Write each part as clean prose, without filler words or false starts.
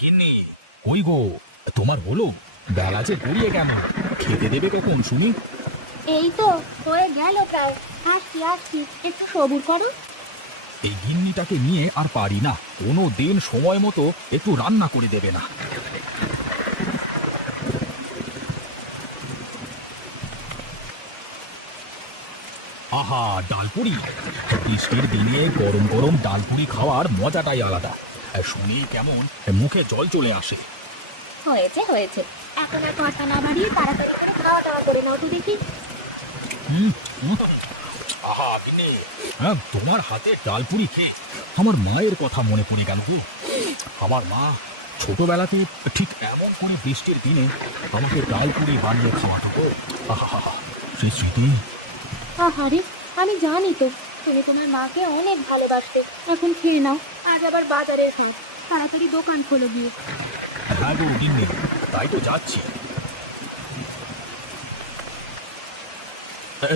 গিন্নি, কই গো? তোমার হলো? বেলা যে গড়িয়ে কেমন? খেতে দেবে কখন শুনি? এই তো হয়ে গেল প্রায়। আসছি আসছি, একটু সবুর করো। এই গিন্নিটাকে নিয়ে আর পারি না। কোনো দিন সময় মতো একটু রান্না করে দেবে না। আহা, ডালপুরি! বৃষ্টির দিনে গরম গরম ডালপুরি খাওয়ার মজাটাই আলাদা। শুনেই কেমন মুখে জল চলে আসে। হয়েছে হয়েছে, এখন আর কথা না বাড়িয়ে তাড়াতাড়ি করে খাওয়া দাওয়া করে নাও তো দেখি। হুম, হুম। আহা গিন্নি, তোমার হাতে ডালপুরি খেয়ে আমার মায়ের কথা মনে পড়ে গেল গো। আমার মা ছোটবেলাতে ঠিক এমন করে বৃষ্টির দিনে আমাকে ডালপুরি বানিয়ে খাওয়াতো গো। আহা, সেই স্মৃতি। আহারে, আমি জানি তো তুমি তোমার মাকে অনেক ভালোবাসতে। এখন খেয়ে নাও, আজ আবার বাজারের হাট। তাড়াতাড়ি দোকান খোলো গিয়ে। হ্যাঁ গো গিন্নি, তাই তো যাচ্ছি।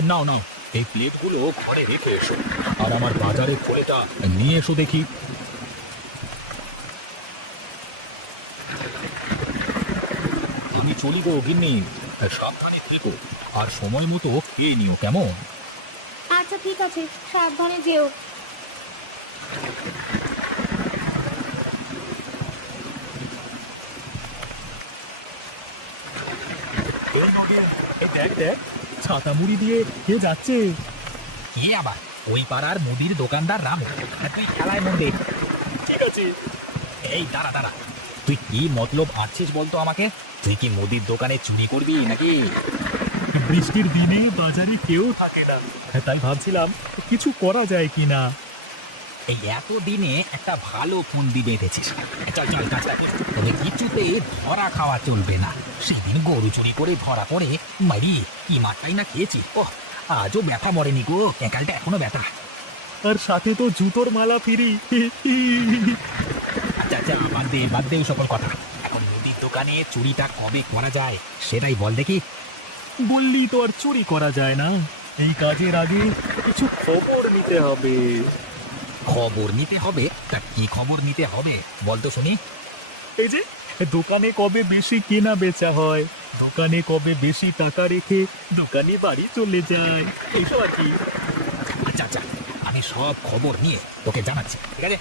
নাও নাও, এই প্লেটগুলো ঘরে রেখে এসো। আর আমার বাজারের থলেটা নিয়ে এসো দেখি। আমি চলি গো গিন্নি, সাবধানে থেকো। আর সময় মতো খেয়ে নিও কেমন? আচ্ছা ঠিক আছে, সাবধানে যেও। এই নদীন, এই দেখ দেখ, ছাতা মুড়ি দিয়ে কে যাচ্ছে? কে আবার? ওই পাড়ার মুদির দোকানদার রামু। তুই খেলায় মন দে। ঠিক আছে। এই দাঁড়া দাঁড়া, তুই কি মতলব আছিস বলতো আমাকে? তুই কি মুদির দোকানে চুরি করবি নাকি? বৃষ্টির দিনে বাজারে কেউ থাকে না, তাই ভাবছিলাম কিছু করা যায় কিনা। এই এত দিনে একটা ভালো ফন্দি বেঁধেছিস। চল চল, কাজটা কর। তবে কিছুতে ধরা খাওয়া চলবে না। সেদিন গরু চুরি করে ধরা পড়ে মারি কি মারটাই না খেয়েছি। ওহ, আজও ব্যথা মরেনি গো, ক্যাঁকালটা এখনো ব্যথা। আর সাথে তো জুতোর মালা ফিরি। আচ্ছা আচ্ছা, বাদ দে এই সকল কথা। এখন মুদির দোকানে চুরিটা কবে করা যায় সেটাই বল দেখি। বললি তো আর চুরি করা যায় না। এই কাজের আগে কিছু খবর নিতে হবে। খবর নিতে হবে? তা কি খবর নিতে হবে বলতো শুনি। এই যে দোকানে কবে বেশি কেনা বেচা হয়, দোকানে কবে বেশি টাকা রেখে দোকানে বাড়ি চলে যায়, এইসব আর কি। আচ্ছা আচ্ছা, আমি সব খবর নিয়ে তোকে জানাচ্ছি, ঠিক আছে?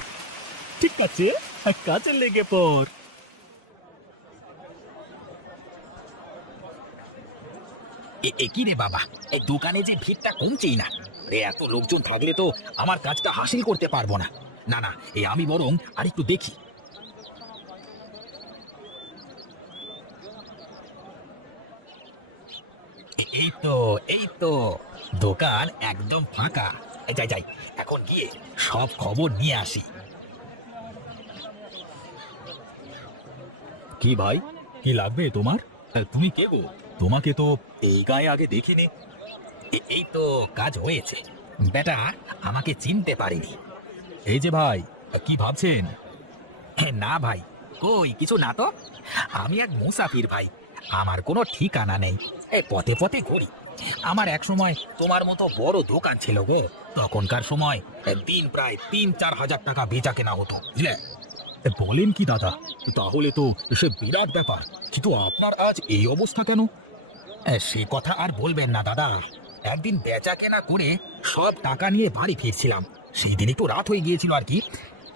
ঠিক আছে, কাজে লেগে পড়। কি রে বাবা, এই দোকানে যে ভিড়টা কমছেই না। রে, এত লোকজন থাকলে তো আমার কাজটা হাসিল করতে পারবো না। না না, এই আমি বরং আরেকটু দেখি। এই তো দোকান একদম ফাঁকা। যাই যাই, এখন গিয়ে সব খবর নিয়ে আসি। কি ভাই, কি লাগবে তোমার? তুমি কে গো? তোমাকে তো এই গায়ে আগে দেখিনি। এই তো কাজ হয়েছে। বেটা আমাকে চিনতে পারেনি। এই যে ভাই, কি ভাবছেন? না ভাই, কই কিছু না তো। আমি এক মুসাফির ভাই, আমার কোনো ঠিকানা নেই। এই পথে পথে ঘুরি। আমার এক সময় তোমার মতো বড় দোকান ছিল গো। তখনকার সময় দিন প্রায় ৩-৪ হাজার টাকা বেচা কেনা হতো, বুঝলে? বলেন কি দাদা? তাহলে তো সে বিরাট ব্যাপার। কিন্তু আপনার আজ এই অবস্থা কেন? সে কথা আর বলবেন না দাদা। একদিন বেচা কেনা করে সব টাকা নিয়ে বাড়ি ফিরছিলাম। সেই দিন একটু রাত হয়ে গিয়েছিল আর কি।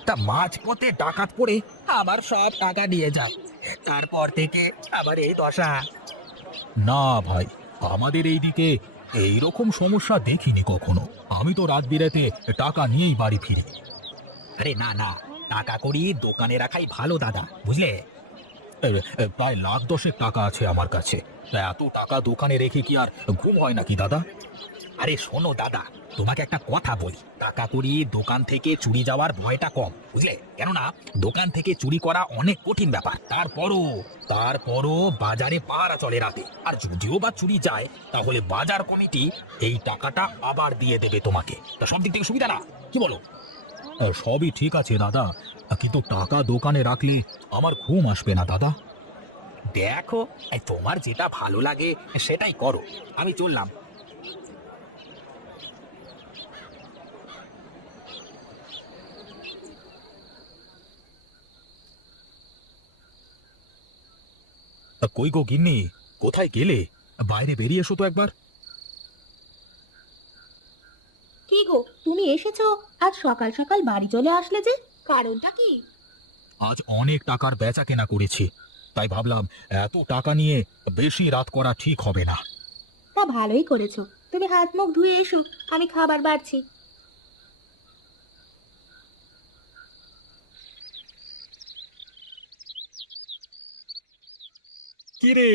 তা মাঝপথে ডাকাত পড়ে আমার সব টাকা নিয়ে যায়। তারপর থেকে আবার এই দশা। না ভাই, আমাদের এইদিকে এইরকম সমস্যা দেখিনি কখনো। আমি তো রাত বিরেতে টাকা নিয়েই বাড়ি ফিরি। আরে না না, টাকা কড়ি দোকানে রাখাই ভালো দাদা, বুঝলে? প্রায় লাখ 10 টাকা আছে আমার কাছে। তা এত টাকা দোকানে রেখে কি আর ঘুম হয় নাকি দাদা? আরে শোনো দাদা, তোমাকে একটা কথা বলি। টাকা কড়ি দোকান থেকে চুরি যাওয়ার ভয়টা কম, বুঝলে? কেননা দোকান থেকে চুরি করা অনেক কঠিন ব্যাপার। তারপরও বাজারে পাহারা চলে রাতে। আর যদিও বা চুরি যায়, তাহলে বাজার কমিটি এই টাকাটা আবার দিয়ে দেবে তোমাকে। তা সব দিক থেকে সুবিধা না, কি বলো? সবই ঠিক আছে দাদা, কিন্তু টাকা দোকানে রাখলে আমার ঘুম আসবে না দাদা। দেখো, তোমার যেটা ভালো লাগে সেটাই করো। আমি চললাম। কই গো গিন্নি, কোথায় গেলে? বাইরে বেরিয়ে এসো তো একবার। কি গো, তুমি এসেছো? আজ সকাল সকাল বাড়ি চলে আসলে যে, কারণটা কি? আজ অনেক টাকার বেচা কেনা করেছি, তাই ভাবলাম এত টাকা নিয়ে বেশি রাত করা ঠিক হবে না। তা ভালোই করেছো। তুমি হাত মুখ ধুয়ে এসো, আমি খাবার বাড়ছি। কি রে,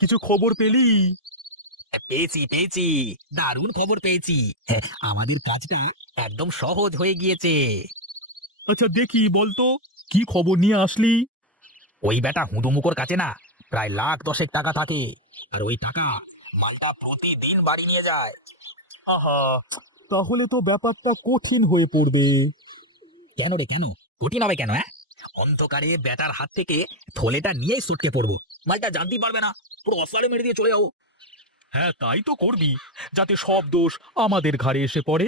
কিছু খবর পেলি? পেয়েছি পেয়েছি, দারুণ খবর পেয়েছি। আমাদের কাজটা একদম সহজ হয়ে গিয়েছে। আচ্ছা দেখি বলতো, কি খবর নিয়ে আসলি? ওই বেটা হুঁদুমুকোর কাছে না প্রায় লাখ দশেক টাকা থাকে, আর ওই টাকা মালটা প্রতিদিন বাড়ি নিয়ে যায়। আহা, তাহলে তো ব্যাপারটা কঠিন হয়ে পড়বে। কেন রে, কেন কঠিন হবে কেন? অন্ধকারে বেটার হাত থেকে থলেটা নিয়েই সটকে পড়বো, মালটা জানতেই পারবে না, পুরো অসারে মেরে দিয়ে চলে যাবো। হ্যাঁ তাই তো করবি, যাতে সব দোষ আমাদের ঘাড়ে এসে পড়ে।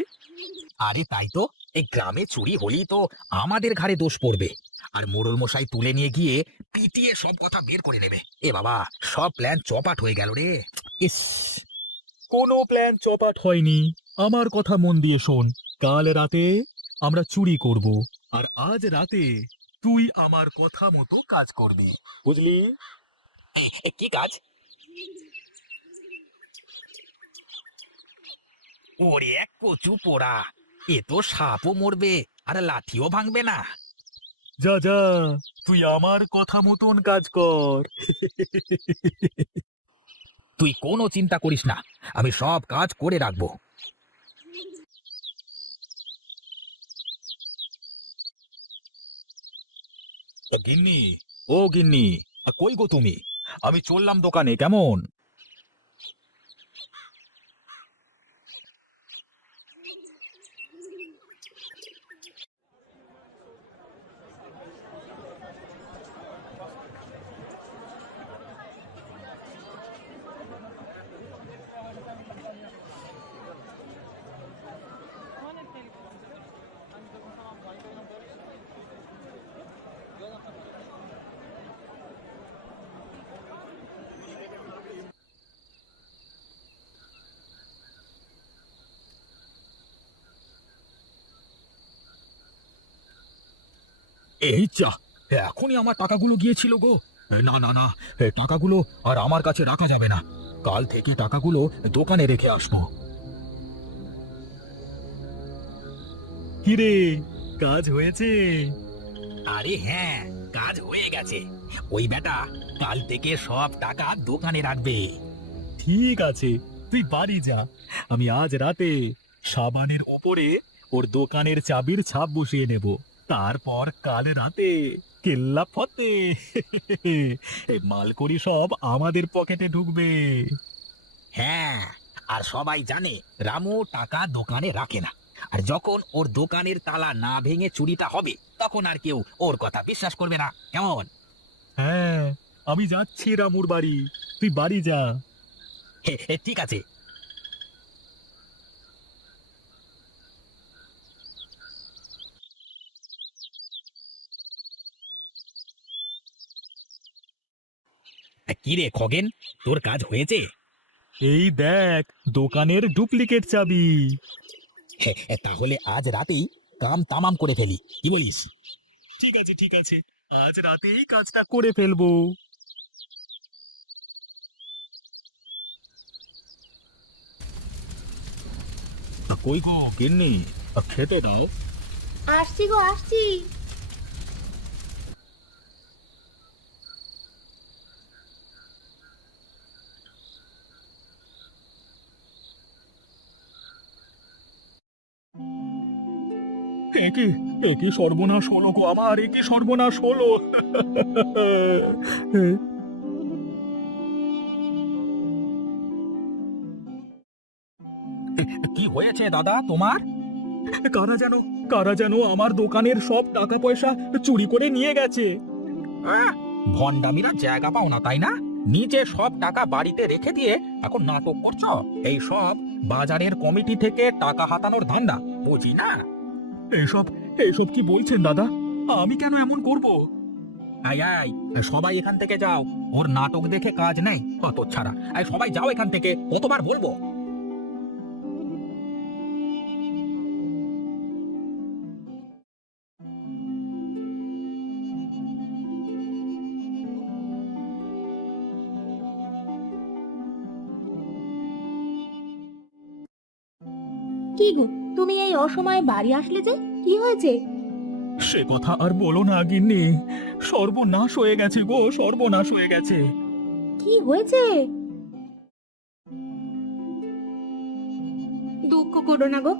আরে তাই তো, এই গ্রামে চুরি হলেই তো আমাদের ঘাড়ে দোষ পড়বে, আর মোড়ল মশাই তুলে নিয়ে গিয়ে পিটিয়ে সব কথা বের করে নেবে। এ বাবা, সব প্ল্যান চপাট হয়ে গেল রে। ইস, কোনো প্ল্যান চপাট হয়নি। আমার কথা মন দিয়ে শোন, কাল রাতে আমরা চুরি করব, আর আজ রাতে তুই আমার কথা মতো কাজ করবি, বুঝলি? কি কাজ? ওরে এক কচু পোড়া, এ তো সাপও মরবে আর লাঠিও ভাঙবে না। যা যা, তুই আমার কথা মতন কাজ কর। তুই কোনো চিন্তা করিস না, আমি সব কাজ করে রাখবো। গিন্নি, ও গিন্নি, কই গো তুমি? আমি চললাম দোকানে, কেমন? এই যা, এখনই আমার টাকাগুলো গিয়েছিল গো। না না না, টাকাগুলো আর আমার কাছে রাখা যাবে না, কাল থেকে টাকাগুলো দোকানে রেখে আসবো। কিরে, কাজ হয়েছে? আরে হ্যাঁ, কাজ হয়ে গেছে। ওই বেটা কাল থেকে সব টাকা দোকানে রাখবে। ঠিক আছে, তুই বাড়ি যা, আমি আজ রাতে সাবানের উপরে ওর দোকানের চাবির ছাপ বসিয়ে নেব, তারপর কাল রাতে কেল্লা ফতে এই মালকড়ি সব আমাদের পকেটে ঢুকবে। হ্যাঁ, আর সবাই জানে রামু টাকা দোকানে রাখে না, আর যখন ওর দোকানের তালা না ভেঙে চুরিটা হবে, তখন আর কেউ ওর কথা বিশ্বাস করবে না, কেমন? হ্যাঁ, আমি যাচ্ছি রামুর বাড়ি, তুই বাড়ি যা। ঠিক আছে। কি রে খগেন, তোর কাজ হয়েছে? এই দেখ, দোকানের ডুপ্লিকেট চাবি। তাহলে আজ রাতেই কাম তামাম করে ফেলি, কি বলিস? ঠিক আছে ঠিক আছে, আজ রাতেই কাজটা করে ফেলবো। কই গো গিন্নি, খেতে দাও। আসছি গো, আসছি। একে একে সর্বনাশ হলো গো আমার, একে সর্বনাশ হলো। কি হয়েছে দাদা তোমার? কারা যেন আমার দোকানের সব টাকা পয়সা চুরি করে নিয়ে গেছে। ভন্ডামিরা জায়গা পাও না তাই না? নিজে সব টাকা বাড়িতে রেখে দিয়ে এখন নাটক করছো। এই সব বাজারের কমিটি থেকে টাকা হাতানোর ধান্দা, বুঝি না? এইসব এইসব কি বলছেন দাদা? আমি কেন এমন করব? আয় আয়, সবাই এখান থেকে যাও। ওর নাটক দেখে কাজ নেই অত ছাড়া। আয় সবাই যাও এখান থেকে, কতবার বলবো। কি গো, তুমি এই অসময়ে বাড়ি আসলে যে? কি হয়েছে? সে কথা আর বলো না গিন্নি, সর্বনাশ হয়ে গেছে গো, সর্বনাশ হয়ে গেছে। কি হয়েছে? দুঃখ করো না গো,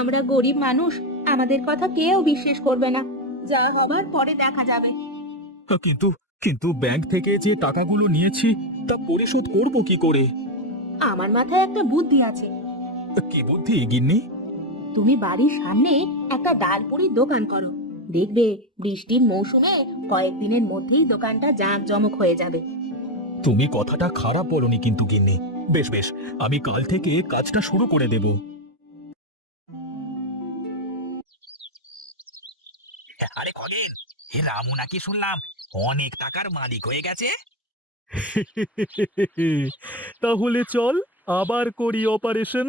আমরা গরিব মানুষ, আমাদের কথা কেউ বিশ্বাস করবে না। যা হবার পরে দেখা যাবে। কিন্তু কিন্তু ব্যাংক থেকে যে টাকাগুলো নিয়েছি তা পরিশোধ করব কি করে? আমার মাথায় একটা বুদ্ধি আছে। কি বুদ্ধি গিন্নি? তুমি বাড়ির সামনে একটা ডালপুরির দোকান করো, দেখবে বৃষ্টির মৌসুমে কয়েকদিনের মধ্যেই দোকানটা জাঁকজমক হয়ে যাবে। তুমি কথাটা খারাপ বলনি কিন্তু গিন্নি। বেশ বেশ, আমি কাল থেকে কাজটা শুরু করে দেব। আরে খগেন, এ রামু নাকি শুনলাম অনেক টাকার মালিক হয়ে গেছে। তাহলে চল আবার করি অপারেশন।